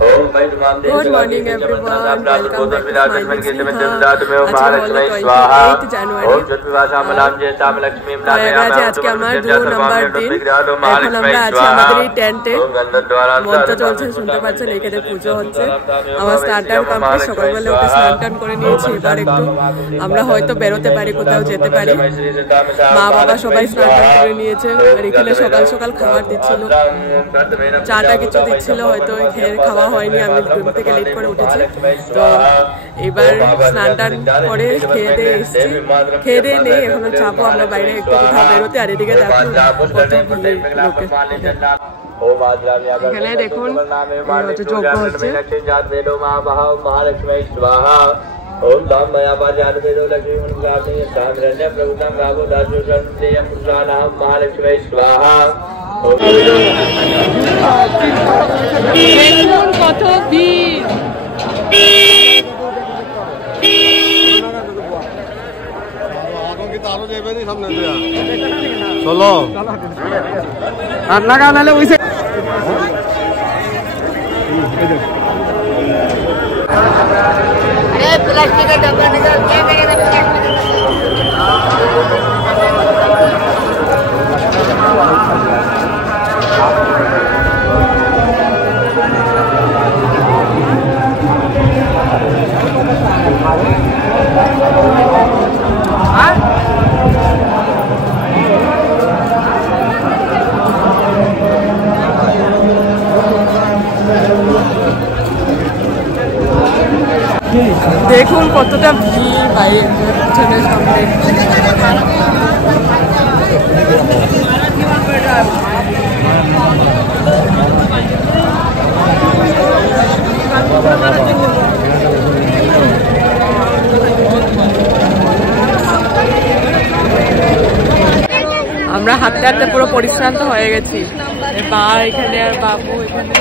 Good morning everyone, welcome back to my জানুয়ারি আজকে আমার 2 নম্বর দিন। এখন আমরা আছি আমাদের এই টেন্টে, মন্ত্র চলছে শুনতে পাচ্ছেন। এখানে পুজো হচ্ছে, আমার স্নান টান কমপ্লিট, সকালবেলা উঠে স্নান টান করে নিয়েছি। এবার একটু আমরা হয়তো বেরোতে পারি, কোথাও যেতে পারি। মা বাবা সবাই স্নান টান করে নিয়েছে। আর এখানে সকাল সকাল খাবার দিচ্ছিল, চাটা কিছু দিচ্ছিল, হয়তো খাওয়া হয়নি, আমি ঘুম থেকে লেট করে উঠেছি। তো এবার স্নান টান করে খেয়ে দিয়ে এসেছি, খেয়ে দিয়ে নেই এখনো যাবো আমরা বাইরে একটু কোথাও বেরোতে। আর এদিকে দেখুন এখানে দেখুন যজ্ঞ হচ্ছে। ओम दाम मया पाजान वेदो लक्ष्मी मुनिरामे सामरण्य प्रभुतम राघो दासो संप्रियम पुरुषाणाम महालक्ष्मी स्वाहा। দেখুন কত ভিড়, চলো আর লাগা নালে ওইসে प्लास्टिक का डब्बा निकाल क्या करेगा দেখুন কতটা ভিড় বাইরে পিছনের সামনে। আমরা হাঁটতে হাঁটতে পুরো পরিশ্রান্ত হয়ে গেছি। মা এখানে আর বাবু এখানে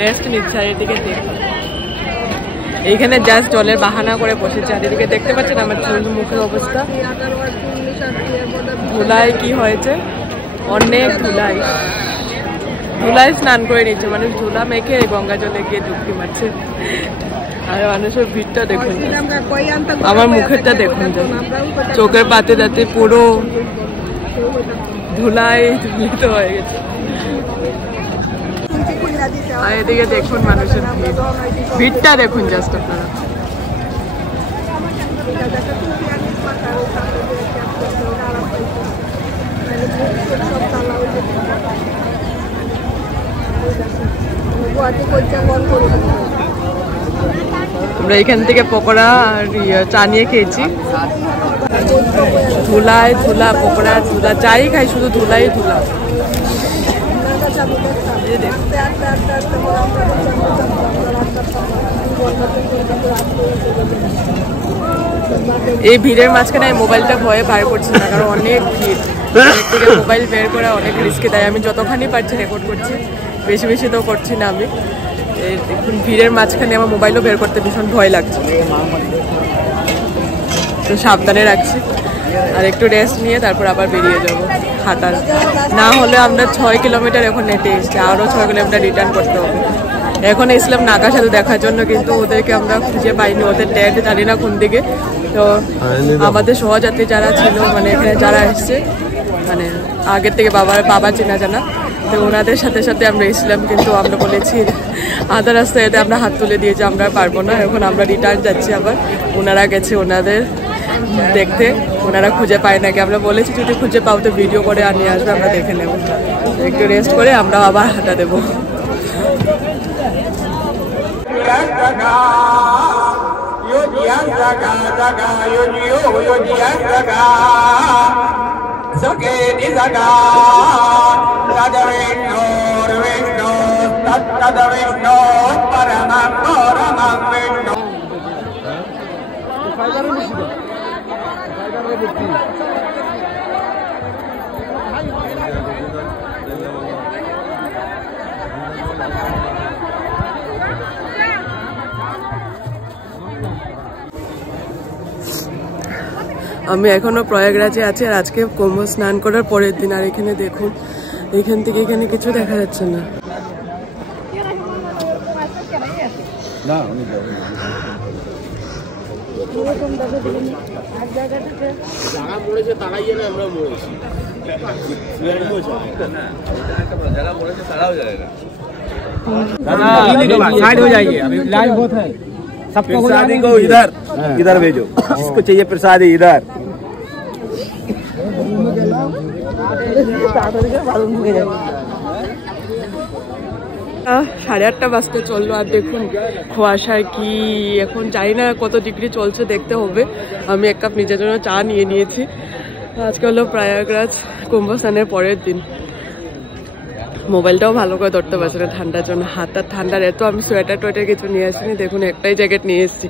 রেস্ট নিচ্ছে। আর এদিকে দেখুন এইখানে জাস্ট জলের বাহানা করে বসেছে। আর এদিকে দেখতে পাচ্ছেন আমার চুল মুখের অবস্থা, ধুলায় কি হয়েছে, অনেক ধুলাই ধুলায় স্নান করে নিচ্ছে মানুষ, ধুলা মেখে গঙ্গা জলে গিয়ে ডুবকি মারছে। আর মানুষের ভিড়টা দেখুন, আমার মুখেরটা দেখুন, চোখের পাতে যাতে পুরো ধুলায় ধুলিত হয়ে গেছে। আর এদিকে দেখুন মানুষের ভিড়টা দেখুন জাস্ট আপনারা। আমরা এখান থেকে পকোড়া আর চা নিয়ে খেয়েছি। ধুলায় ধুলা, পকোড়া ধুলা, চাই খাই শুধু ধুলাই ধুলা। এই ভিড়ের মাঝখানে মোবাইলটা ভয়ে বার করছি না, কারণ অনেক ভিড়। থেকে মোবাইল বের করা অনেক রিস্কে দেয়। আমি যতখানি পারছি রেকর্ড করছি, বেশি বেশি তো করছি না আমি। দেখুন ভিড়ের মাঝখানে আমার মোবাইলও বের করতে ভীষণ ভয় লাগছে, তো সাবধানে রাখছি। আর একটু রেস্ট নিয়ে তারপর আবার বেরিয়ে যাব হাঁটার। না হলে আমরা 6 কিলোমিটার এখন হেঁটে এসছি, আরও 6 কিলোমিটার রিটার্ন করতে হবে। এখন এসলাম নাগার সাথে দেখার জন্য, কিন্তু ওদেরকে আমরা খুঁজে পাইনি, ওদের টেন্ট জানি না কোন দিকে। তো আমাদের সহযাত্রী যারা ছিল, মানে এখানে যারা এসছে, মানে আগের থেকে বাবা চেনা জানা, তো ওনাদের সাথে সাথে আমরা এসলাম। কিন্তু আমরা বলেছি আধা রাস্তায় এতে আমরা হাত তুলে দিয়েছি, আমরা পারবো না। এখন আমরা রিটার্ন যাচ্ছি আবার। ওনারা গেছে ওনাদের দেখতে, ওনারা খুঁজে পায় নাকি। আমরা বলেছি যদি খুঁজে পাও তো ভিডিও করে নিয়ে আসবে, আমরা দেখে নেব। একটু রেস্ট করে আমরা আবার হাঁটা দেবো। আমি এখনো প্রয়াগরাজে আছি আর আজকে কুম্ভ স্নান করার পরের দিন। আর এখানে দেখুন, এখান থেকে এখানে কিছু দেখা যাচ্ছে না। না আমি যাব যারা মরেছে তারাই জানে, আমরা মরেছি। যারা মরেছে তারাও জানে না। साइड हो जाइए, अभी लाइव बहुत है। सबको प्रसादी को इधर इधर भेजो, जिसको चाहिए प्रसादी इधर। 8:30 বাজতে চললো, আর দেখুন কুয়াশায় কি এখন জানি না কত ডিগ্রি চলছে, দেখতে হবে। আমি এক কাপ নিজের জন্য চা নিয়ে নিয়েছি। আজকে হলো প্রয়াগরাজ কুম্ভ স্নানের পরের দিন। মোবাইলটাও ভালো করে ধরতে পারছে না ঠান্ডার জন্য, হাতটা ঠান্ডার এত। আমি সোয়েটার টোয়েটার কিছু নিয়ে আসিনি, দেখুন একটাই জ্যাকেট নিয়ে এসেছি।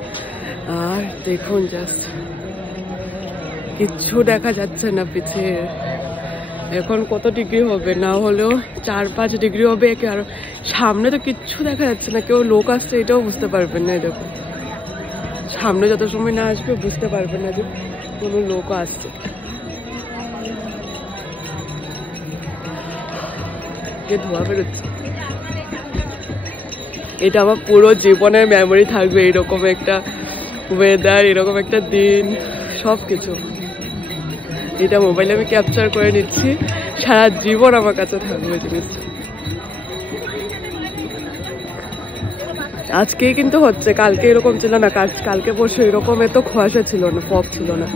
আর দেখুন জাস্ট কিচ্ছু দেখা যাচ্ছে না পিছে। এখন কত ডিগ্রি হবে, না হলেও 4-5 ডিগ্রি হবে। আর সামনে তো কিচ্ছু দেখা যাচ্ছে না, কেউ লোক আসছে এটাও বুঝতে পারবেন না। দেখুন সামনে যত সময় না আসবে বুঝতে পারবেন না যে কোনো লোক আসছে। ধোয়া বেরোচ্ছে, এটা আমার পুরো জীবনের মেমোরি থাকবে। এরকম একটা ওয়েদার, এরকম একটা দিন, সবকিছু এটা মোবাইলে আমি ক্যাপচার করে নিচ্ছি, সারা জীবন আমার কাছে থাকবে জিনিসটা। আজকে কিন্তু হচ্ছে, কালকে এরকম ছিল না, কালকে পরশু এরকম এত কুয়াশা ছিল না, ফগ ছিল না,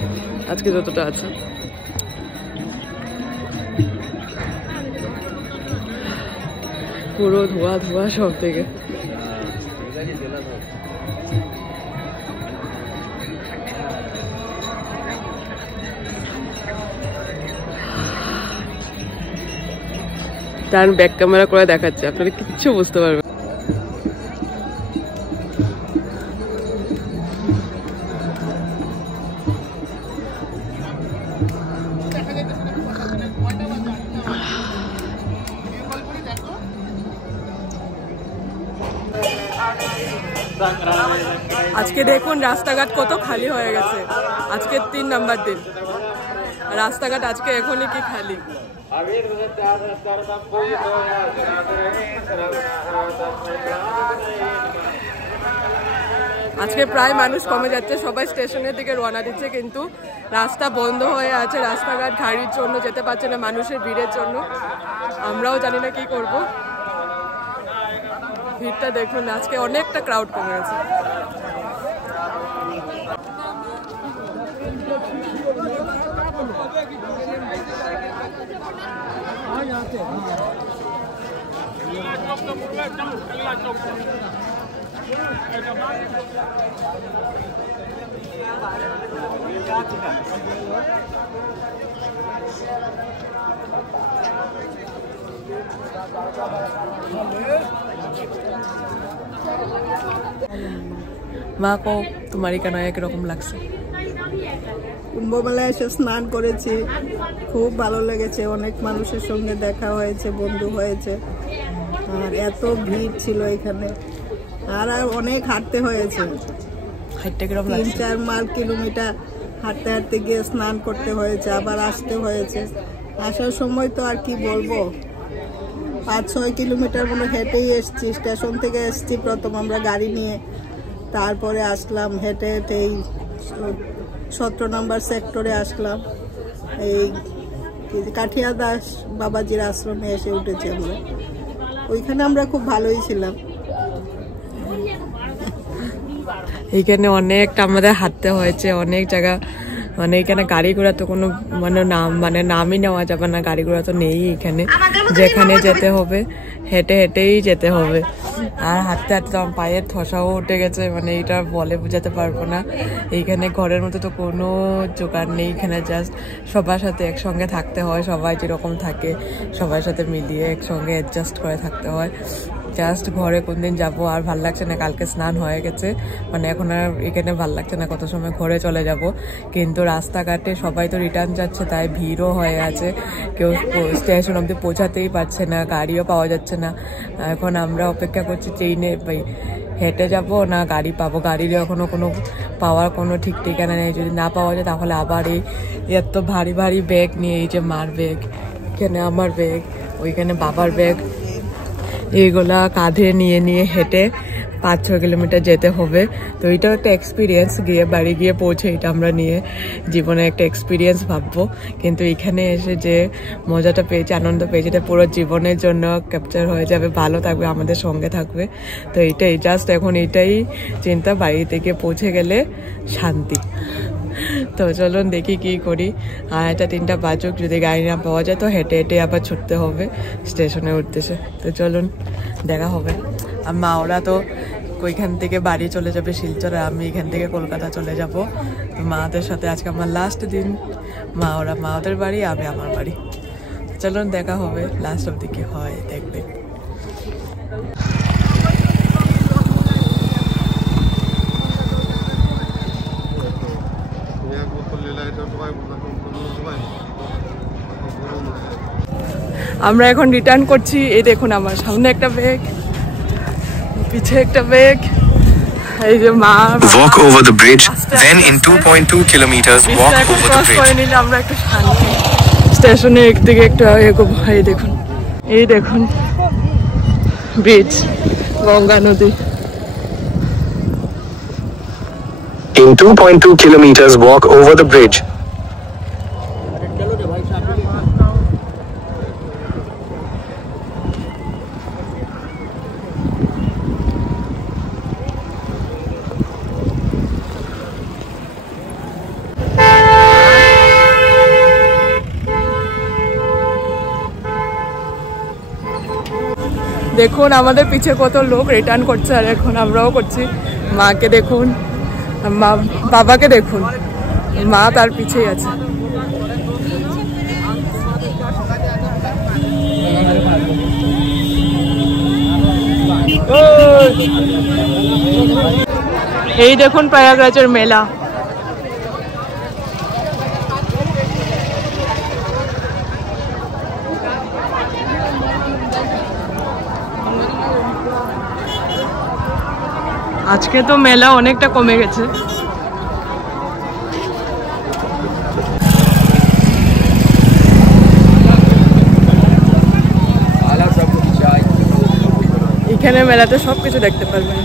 আজকে যতটা আছে। পুরো ধোয়া ধোয়া সব থেকে। তার ব্যাক ক্যামেরা করে দেখাচ্ছে, আপনারা কিচ্ছু বুঝতে পারবেন। আজকে দেখুন রাস্তাঘাট কত খালি হয়ে গেছে। আজকে 3 নাম্বার দিন, রাস্তাঘাট আজকে এখনই কি খালি। আজকে প্রায় মানুষ কমে যাচ্ছে, সবাই স্টেশনের দিকে রওনা দিচ্ছে, কিন্তু রাস্তা বন্ধ হয়ে আছে। রাস্তাঘাট গাড়ির জন্য যেতে পারছে না, মানুষের ভিড়ের জন্য। আমরাও জানি না কি করব। ভিড়টা দেখুন, আজকে অনেকটা ক্রাউড কমে গেছে। মা কো তোমারই কেন একরকম লাগছে? কুম্ভমেলায় এসে স্নান করেছি, খুব ভালো লেগেছে। অনেক মানুষের সঙ্গে দেখা হয়েছে, বন্ধু হয়েছে, আর এত ভিড় ছিল এখানে। আর অনেক হাঁটতে হয়েছে, 3-4 কিলোমিটার হাঁটতে হাঁটতে গিয়ে স্নান করতে হয়েছে, আবার আসতে হয়েছে। আসার সময় তো আর কি বলবো, 5-6 কিলোমিটার মনে হেঁটেই এসছি। স্টেশন থেকে এসছি প্রথম আমরা গাড়ি নিয়ে, তারপরে আসলাম হেঁটে হেঁটে এই 17 নম্বর সেক্টরে আসলাম। এই কাঠিয়া দাস বাবাজির আশ্রমে এসে উঠেছি আমরা। ওইখানে আমরা খুব ভালোই ছিলাম। এইখানে অনেকটা আমাদের হাঁটতে হয়েছে, অনেক জায়গা। মানে এখানে গাড়ি ঘোড়া তো কোনো নামই নেওয়া যাবে না, গাড়ি ঘোড়া তো নেই এখানে। যেখানে যেতে হবে হেঁটে হেঁটেই যেতে হবে। আর হাঁটতে হাঁটতে আমার পায়ের ধসাও উঠে গেছে, মানে এটা বলে বোঝাতে পারবো না। এইখানে ঘরের মতো তো কোনো জোগাড় নেই, এখানে জাস্ট সবার সাথে একসঙ্গে থাকতে হয়। সবাই যেরকম থাকে সবার সাথে মিলিয়ে একসঙ্গে অ্যাডজাস্ট করে থাকতে হয়। জাস্ট ঘরে কোনদিন যাবো, আর ভাল লাগছে না। কালকে স্নান হয়ে গেছে, মানে এখন আর এখানে ভাল লাগছে না, কত সময় ঘরে চলে যাব। কিন্তু রাস্তাঘাটে সবাই তো রিটার্ন যাচ্ছে, তাই ভিড়ও হয়ে আছে, কেউ স্টেশন অবধি পৌঁছাতেই পারছে না, গাড়িও পাওয়া যাচ্ছে না। এখন আমরা অপেক্ষা করছি ট্রেনে হেঁটে যাব না গাড়ি পাবো। গাড়ির এখনো কোনো পাওয়ার কোনো ঠিক ঠিকানা নেই। যদি না পাওয়া যায় তাহলে আবার এই এত ভারী ভারী ব্যাগ নিয়ে, এই যে মার ব্যাগ, এখানে আমার ব্যাগ, ওইখানে বাবার ব্যাগ, এইগুলা কাঁধে নিয়ে নিয়ে হেঁটে 5-6 কিলোমিটার যেতে হবে। তো এটাও একটা এক্সপিরিয়েন্স, গিয়ে বাড়ি গিয়ে পৌঁছে এটা আমরা নিয়ে জীবনে একটা এক্সপিরিয়েন্স ভাববো। কিন্তু এখানে এসে যে মজাটা পেয়েছি, আনন্দ পেয়েছি, এটা পুরো জীবনের জন্য ক্যাপচার হয়ে যাবে, ভালো থাকবে, আমাদের সঙ্গে থাকবে। তো এইটাই জাস্ট এখন এটাই চিন্তা, বাড়ি থেকে পৌঁছে গেলে শান্তি। তো চলুন দেখি কি করি। আর এটা 3টা বাজুক, যদি গাড়ি না পাওয়া যায় তো হেঁটে হেঁটে আবার ছুটতে হবে স্টেশনে উঠতেছে। তো চলুন দেখা হবে। আর মা ওরা তো ওইখান থেকে বাড়ি চলে যাবে শিলচর, আর আমি এখান থেকে কলকাতা চলে যাব। তো মাদের সাথে আজকে আমার লাস্ট দিন, মা ওরা মা ওদের বাড়ি, আমি আমার বাড়ি। চলুন দেখা হবে লাস্ট অবধি কি হয় দেখবে। আমরা এখন রিটার্ন করছি। এই দেখুন আমার সামনে একটা ব্যাগ, পিছে একটা ব্যাগ। এই যে মা walk over the bridge, then in 2.2 kilometers walk over the করে bridge. নিলে আমরা একটু শান্তি। স্টেশনে একদিকে একটু এগোবো। এই দেখুন ব্রিজ, গঙ্গা নদী। In 2.2 kilometers walk over the bridge. দেখুন আমাদের পিছে কত লোক রিটার্ন করছে, আর এখন আমরাও করছি। মাকে দেখুন, মা বাবাকে দেখুন, মা তার পিছেই আছে। এই দেখুন প্রয়াগরাজের মেলা। আজকে তো মেলা অনেকটা কমে গেছে। এখানে মেলাতে সবকিছু দেখতে পারবেন।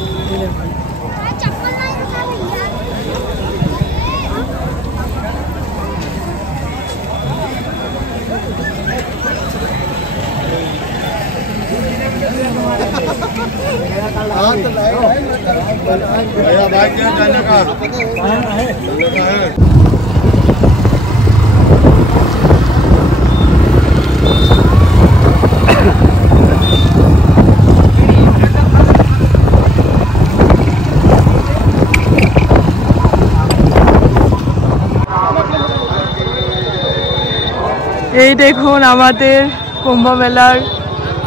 এই দেখুন আমাদের কুম্ভ মেলার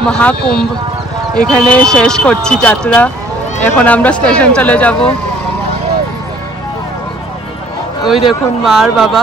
মহাকুম্ভ এখানে শেষ করছি যাত্রা। এখন আমরা স্টেশন চলে যাব। ওই দেখুন মা আর বাবা।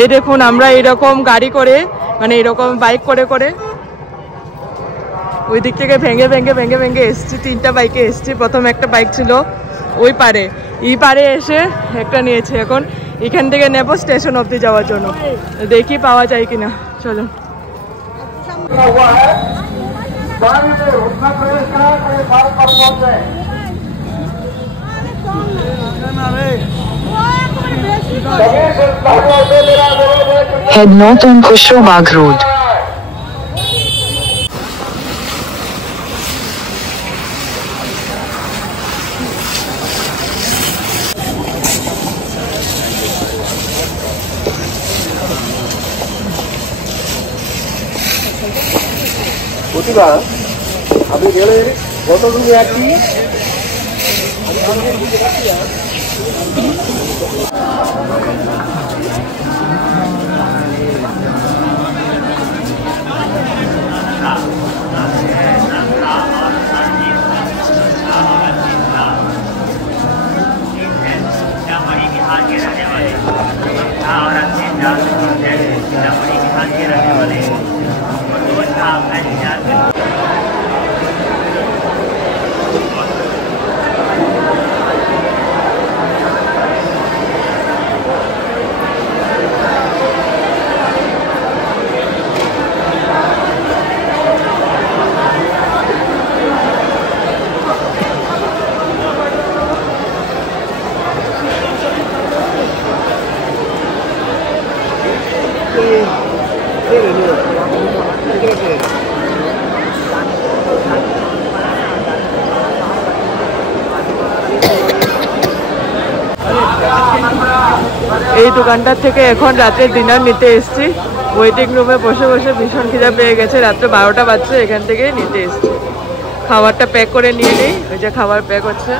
এই দেখুন আমরা এরকম গাড়ি করে, মানে এরকম বাইক করে করে ওই দিক থেকে ভেঙে ভেঙে ভেঙে ভেঙে এসছি। 3টা বাইকে এসছি। প্রথম একটা বাইক ছিল ওই পারে, এই পারে এসে একটা নিয়েছি। এখন এখান থেকে নেব স্টেশন অবধি যাওয়ার জন্য। দেখি পাওয়া যায় কিনা। চলুন। Head north on Khushrobagh Road. আপনি গেলে কতটুকু একটি এই দোকানটার থেকে এখন রাতে ডিনার নিতে এসেছি। ওয়েটিং রুমে বসে বসে ভীষণ খিদা পেয়ে গেছে, রাত্রে 12টা বাজছে, এখান থেকেই নিতে এসেছি। খাবারটা প্যাক করে নিয়ে নেই, ওই যে খাবার প্যাক হচ্ছে।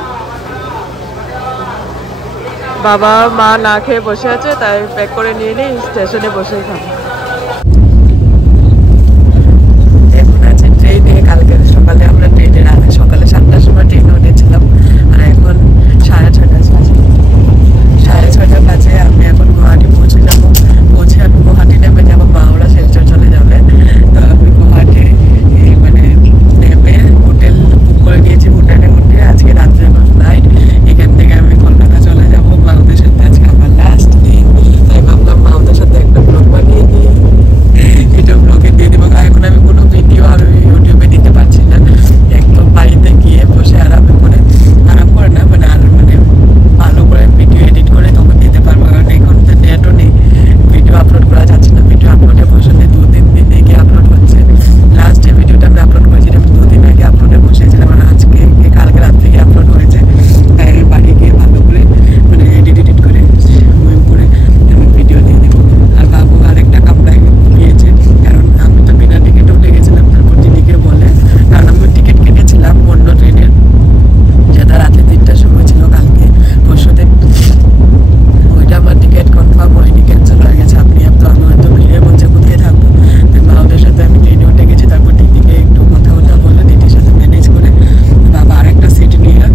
বাবা মা না খেয়ে বসে আছে, তাই প্যাক করে নিয়ে নেই, স্টেশনে বসেই খাবো। এখন আছে ট্রেনে, কালকে সকালে আমরা ট্রেনে সকালে 7টার সময় ট্রেনে উঠেছিলাম, আর এখন 6:30 বাজে। 6:30 বাজে। আমি এখন গুয়াহাটি পৌঁছে যাবো। পৌঁছে আমি গুয়াহাটি নেমে যাবো, মা ওরা শিলচর চলে যাবে। তো আমি গুয়াহাটি মানে নেমে হোটেল বুক করে নিয়েছি। হোটেলে উঠে আজকে রাত্রে আমার ফ্লাইট, এখান থেকে আমি কলকাতা চলে যাবো। মাউদের সাথে আজকে আমার লাস্ট দিন, তাই ভাবলাম মাউদের সাথে একটা ব্লগ বানিয়ে নিয়ে এটা ব্লগে দিয়ে দেবো। এখন আমি কোনো ভিডিও আর ইউটিউবে দিতে পারছি না, একদম বাড়িতে গিয়ে বসে আরাম করে না মানে আর মানে ভালো করে ভিডিও এডিট করে তখন দিতে পারবো। কারণ এখন তো নেটও নেই, ভিডিও আপলোড করা যাচ্ছে না। ভিডিও আপলোডে বসলে 2-3 দিন গিয়ে আপলোড হচ্ছে। লাস্ট যে ভিডিওটা আমি আপলোড করেছিলাম 2 দিন আগে আপলোডে বসেছিলাম, আর আজকে কালকে রাত থেকে আপলোড হয়েছে। তাই আমি বাড়ি গিয়ে ভালো করে মানে এডিট করে আমি ভিডিও দিয়ে দেবো। আর বাবু আরেকটা কামড়ায় গিয়েছে, কারণ আমি তো বিনা টিকিটে উঠে গেছিলাম। তারপর দিদিকে বলে, কারণ আমি টিকিট কেটেছিলাম অন্য ট্রেনের, যেটা রাতে 3টার সময় ছিল কালকে পরশুদিন। ওইটা আমার টিকিট কনফার্ম হয়নি, ক্যান্সেল হয়ে গেছে। আপনি তো আমি হয়তো ভিড়ে বলছে কোথায় থাকবো, মা ওদের সাথে আমি ট্রেনে উঠে গেছি। তারপর দিদিকে একটু কথা বলে দিদির সাথে ম্যানেজ করে বাবা আরেকটা সিট নিয়ে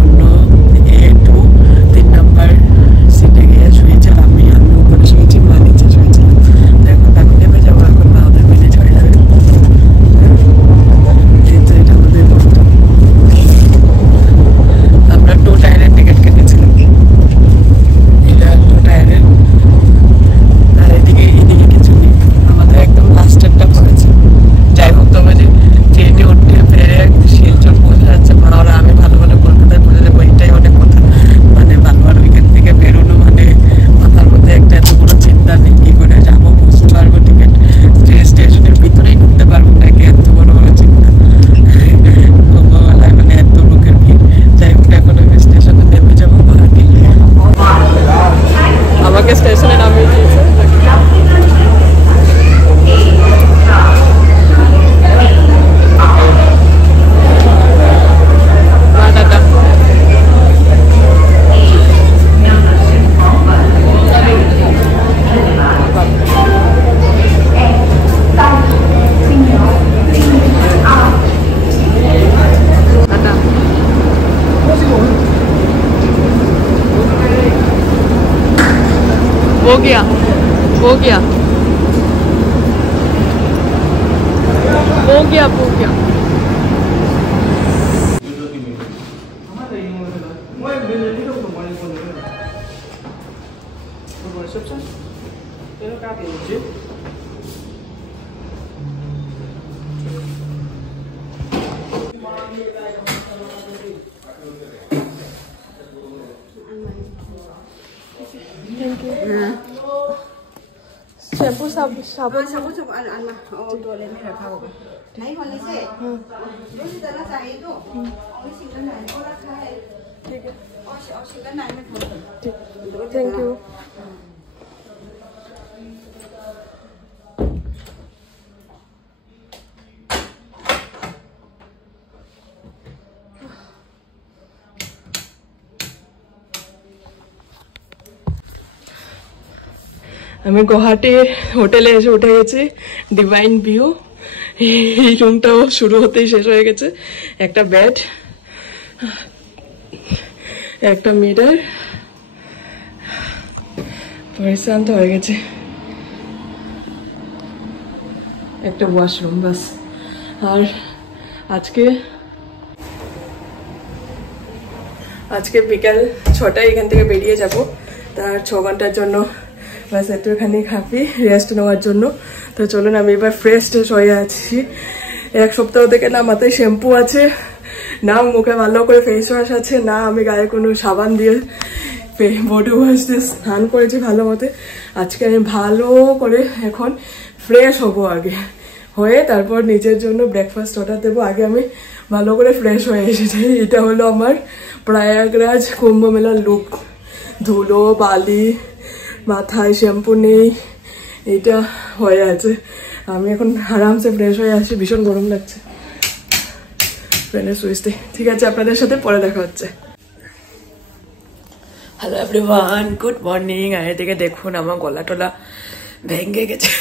অন্য A2 3 নম্বর সিটে গিয়ে শুয়েছে। আমি উপরে শুয়েছি, মা নিচে শুয়েছিলাম। তো এখন আমি নেমে যাবো, এখন মা ওদের ম্যানেজ হয়ে যাবে। এটা আমাদের বন্ধু, আমরা 2 টায়ারের টিকিট কেটেছিলাম। এটা 2 টায়ারের, আর এদিকে কিছু নেই, আমাদের একদম লাস্টেরটা পড়েছে। যাই হোক, তবে যে ট্রেনে উঠে ফেরে শিলচর পৌঁছে যাচ্ছে মা ওরা, আমি ভালো কলকাতায় পৌঁছে যাবো, এইটাই অনেক কথা। মানে ভালো আর ওইখান থেকে বেরোনো মানে মাথার মধ্যে একটা এত বড় চিন্তা নেই, কি করে যাবো, বুঝতে পারবো টিকিট স্টেশনের ভিতরেই ঢুকতে পারবো নাকি, এত বড় চিন্তা। মানে এত লোকের ভিড়। যাই হোক, এখন আমি স্টেশনে নেমে যাবো গুয়াহাটি। আমাকে স্টেশনে নামিয়ে দিয়েছে। हो गया हो गया हो गया हो गया। शैम्पू साबुन दो ले में रखा होगा नहीं होने से जो जितना चाहिए तो और सिंगल नाइन को रखा है। ठीक है, और सिंगल नाइन में ठीक, थैंक यू। আমি গুয়াহাটির হোটেলে এসে উঠে গেছি। ডিভাইন ভিউ, এই রুমটাও শুরু হতেই শেষ হয়ে গেছে। একটা বেড, একটা মিরর, পরিশ্রান্ত হয়ে গেছে, একটা ওয়াশরুম বাস। আর আজকে বিকাল 6টায় এখান থেকে বেরিয়ে যাব, তার 6 ঘন্টার জন্য বাস একটুখানি খাবি রেস্ট নেওয়ার জন্য। তো চলুন, আমি এবার ফ্রেশ হয়ে আছি। 1 সপ্তাহ থেকে না মাথায় শ্যাম্পু আছে, না মুখে ভালো করে ফেস ওয়াশ আছে, না আমি গায়ে কোনো সাবান দিয়ে বডি ওয়াশ দিয়ে স্নান করেছি ভালো মতে। আজকে আমি ভালো করে এখন ফ্রেশ হবো, আগে হয়ে তারপর নিজের জন্য ব্রেকফাস্ট অর্ডার দেবো। আগে আমি ভালো করে ফ্রেশ হয়ে এসেছি। এটা হলো আমার প্রয়াগরাজ কুম্ভ মেলার লুক। ধুলো বালি, মাথায় শ্যাম্পু নেই, এইটা হয়ে আছে। আমি এখন আরামসে ফ্রেশ হয়ে আসছি, ভীষণ গরম লাগছে। ফ্রেন্ডের সুইচতে ঠিক আছে, আপনাদের সাথে পরে দেখা হচ্ছে। Hello everyone, good morning. আর এদিকে দেখুন আমার গলা টলা ভেঙে গেছে,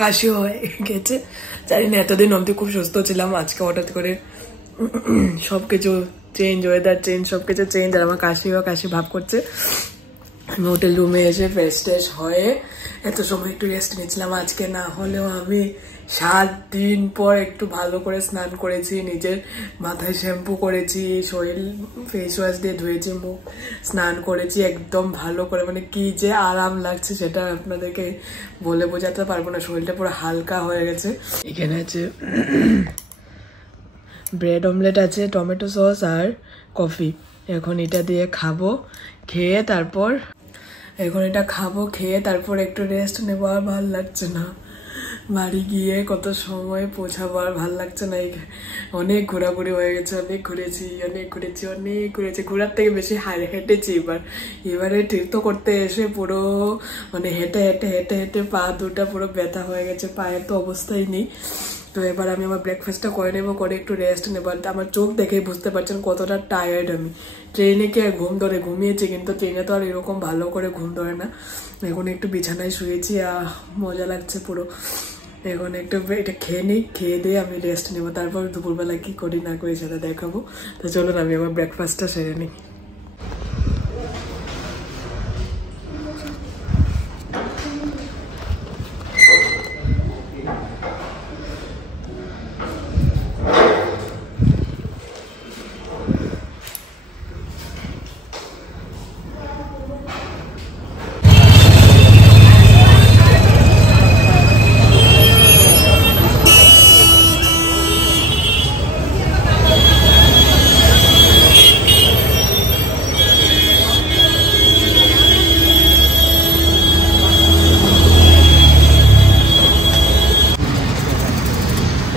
কাশি হয়ে গেছে। জানি না, এতদিন অবধি খুব সুস্থ ছিলাম, আজকে হঠাৎ করে সবকিছু চেঞ্জ, ওয়েদার চেঞ্জ, সবকিছু চেঞ্জ, আর আমার কাশি ভাব করছে। আমি হোটেল রুমে এসে ফ্রেশ ট্রেশ হয়ে এত সময় একটু রেস্ট নিয়েছিলাম। আজকে না হলেও আমি 7 দিন পর একটু ভালো করে স্নান করেছি, নিজের মাথায় শ্যাম্পু করেছি, শরীর ফেস ওয়াশ দিয়ে ধুয়েছি, মুখ স্নান করেছি একদম ভালো করে। মানে কি যে আরাম লাগছে সেটা আপনাদেরকে বলে বোঝাতে পারবো না। শরীরটা পুরো হালকা হয়ে গেছে। এখানে আছে ব্রেড অমলেট আছে, টমেটো সস আর কফি। এখন এটা দিয়ে খাবো, খেয়ে তারপর একটু রেস্ট নেবো। আর ভাল লাগছে না, বাড়ি গিয়ে কত সময় পৌঁছাবো, আর ভাল লাগছে না। অনেক ঘোরাঘুরি হয়ে গেছে, অনেক ঘুরেছি। ঘোরার থেকে বেশি হেঁটেছি। এবারে তীর্থ করতে এসে পুরো মানে হেঁটে পা দুটা পুরো ব্যথা হয়ে গেছে, পায়ের তো অবস্থাই নেই। তো এবার আমি আমার ব্রেকফাস্টটা করে নেবো, করে একটু রেস্ট নেবো। আমার চোখ দেখেই বুঝতে পারছেন কতটা টায়ার্ড আমি। ট্রেনে কি ঘুমিয়েছি, কিন্তু ট্রেনে তো আর এরকম ভালো করে ঘুম ধরে না। এখন একটু বিছানায় শুয়েছি, মজা লাগছে পুরো। এখন একটু এটা খেয়ে নিই, খেয়ে দিয়ে আমি রেস্ট নেবো, তারপর দুপুরবেলা কি করি না করি সেটা দেখাবো। তো চলুন আমি আমার ব্রেকফাস্টটা সেরে নিই।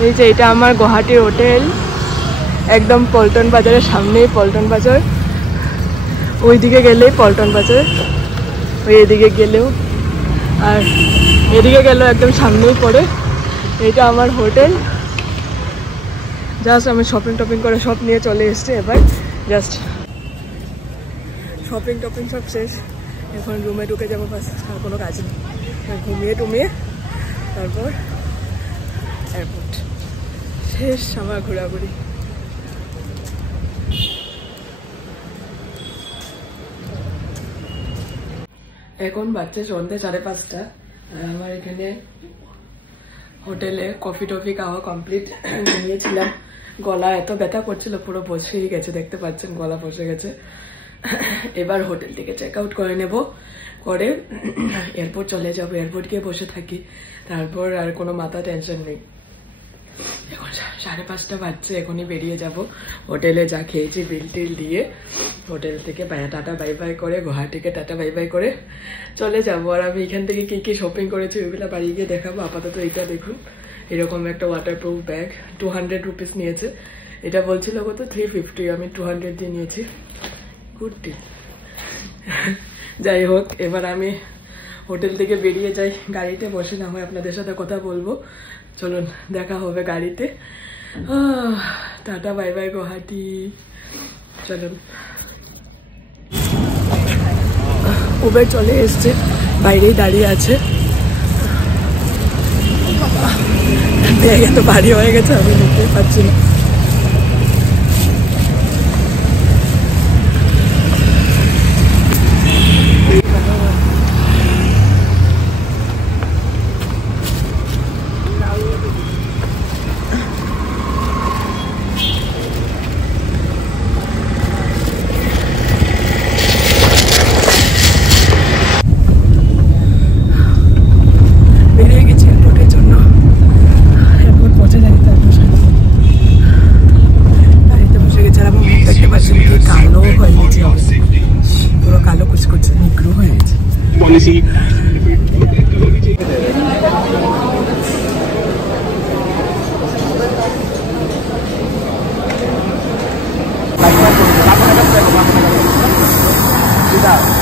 এই যে এটা আমার গুয়াহাটির হোটেল, একদম পল্টন বাজারের সামনেই পল্টন বাজার। ওইদিকে গেলেই পল্টন বাজার, ওই এদিকে গেলেও, আর এদিকে গেলেও একদম সামনেই পড়ে। এটা আমার হোটেল। জাস্ট আমি শপিং করে সব নিয়ে চলে এসছি। এবার জাস্ট শপিং সব শেষ, এখন রুমে ঢুকে যাবো, বাস আর কোনো কাজ নেই। ঘুমিয়ে তারপর এয়ারপোর্ট। শেষ আমার ঘোরাঘুরি। এখন বাচ্চা সন্ধ্যে 5:30। আর আমার এখানে হোটেলে কফি টফি খাওয়া কমপ্লিট। নিয়েছিলাম, গলা এত ব্যথা করছিল পুরো বসেই গেছে, দেখতে পাচ্ছেন গলা বসে গেছে। এবার হোটেল থেকে চেক আউট করে নেব, করে এয়ারপোর্ট চলে যাবো। এয়ারপোর্ট গিয়ে বসে থাকি, তারপর আর কোনো মাথা টেনশন নেই। এখন 5:30 বাজছে, এখনই বেরিয়ে যাব। হোটেলে যা খেয়েছি বিল টিল দিয়ে হোটেল থেকে টাটা বাই বাই করে, গুয়াহাটিকে টাটা বাই বাই করে চলে যাবো। আর আমি এখান থেকে কি কি শপিং করেছি ওইগুলো বাড়ি গিয়ে দেখাবো। আপাতত এটা দেখুন, এরকম একটা ওয়াটারপ্রুফ ব্যাগ 200 রুপিস নিয়েছে। এটা বলছিল কত 350, আমি 200 দিয়ে নিয়েছি। Good deal. যাই হোক, এবার আমি হোটেল থেকে বেরিয়ে যাই, গাড়িতে বসে না হয় আপনাদের সাথে কথা বলবো। চলুন দেখা হবে গাড়িতে। Tata bye bye Guwahati. চলুন, উবের চলে এসছে, বাইরেই দাঁড়িয়ে আছে। ব্যাগ এত ভারী হয়ে গেছে আমি নিতে পারছি না। policy. Tidak.